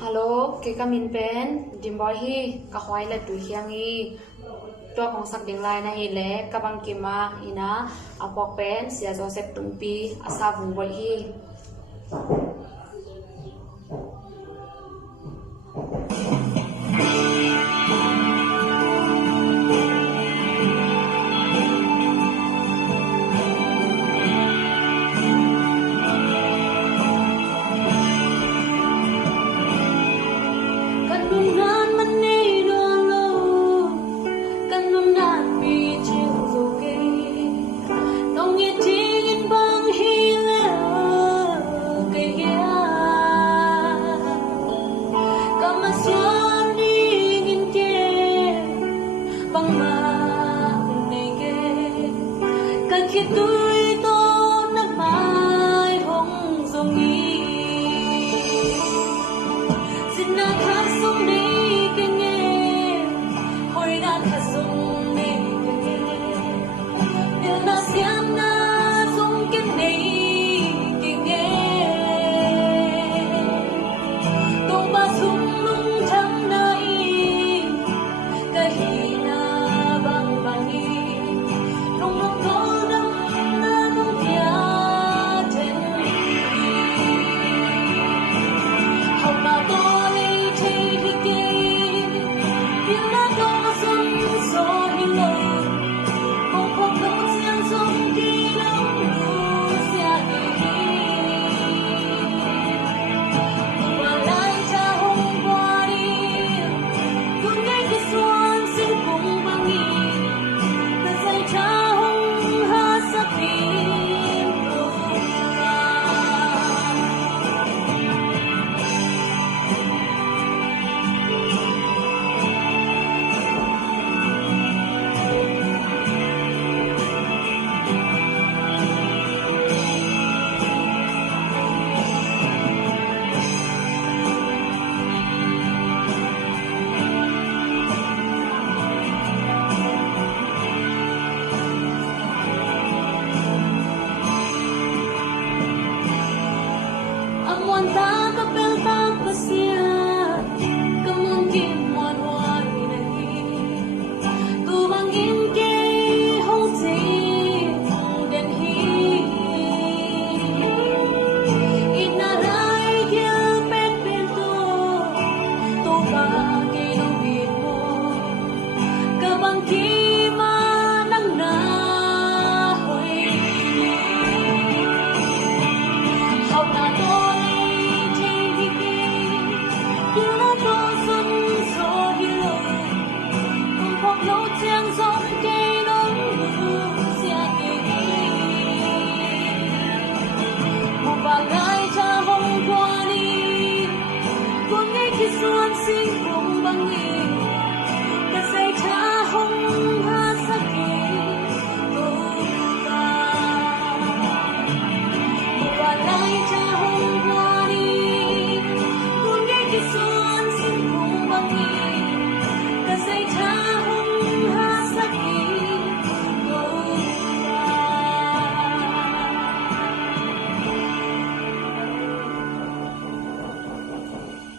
Hello, cái camin pen, dim boy hi, ka hoai le tu hiang hi, tua kong sak ding lai na hi le, ka bang kima ina, apok pen, sia Joseph tumpi, asa vung boy hi. Khi tôi tô nắng mai hồng dòng nghi xin na khát sông đi cái nghe hồi đã khát sông đi cái nghe điều na xiêm na sông cái này cái nghe tô ba sung lung trắng nơi cái hi na bang bang hi nông nông có ta có bel ta có sia có muốn kim ngoan hoài này tu bằng in kê hông gì đèn hi ít na lại kia bên bên tu ba kê đâu biết mô cả bằng khi mà nắng na hồi học ta tôi và ngài cha hôm qua đi con nghe khi xuân sinh